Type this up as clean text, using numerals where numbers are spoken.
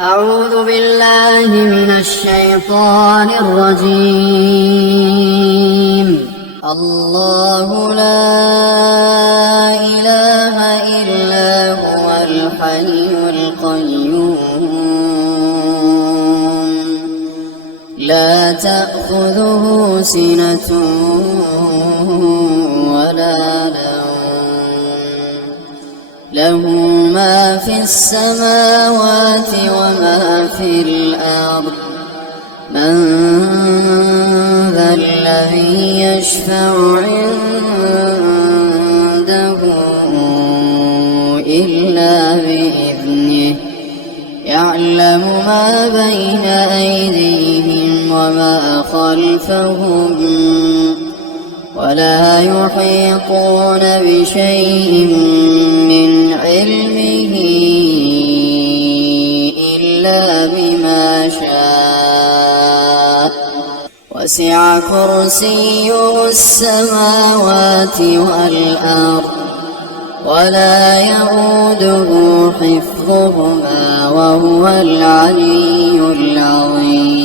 أعوذ بالله من الشيطان الرجيم. الله لا إله إلا هو الحي القيوم لا تأخذه سنة ولا نوم له ما في السماوات وما في الأرض من ذا الذي يشفع عنده إلا بإذنه يعلم ما بين أيديهم وما خلفهم ولا يحيطون بشيء من علمه إلا بما شاء وسع كرسيه السماوات والأرض ولا يؤوده حفظهما وهو العلي العظيم.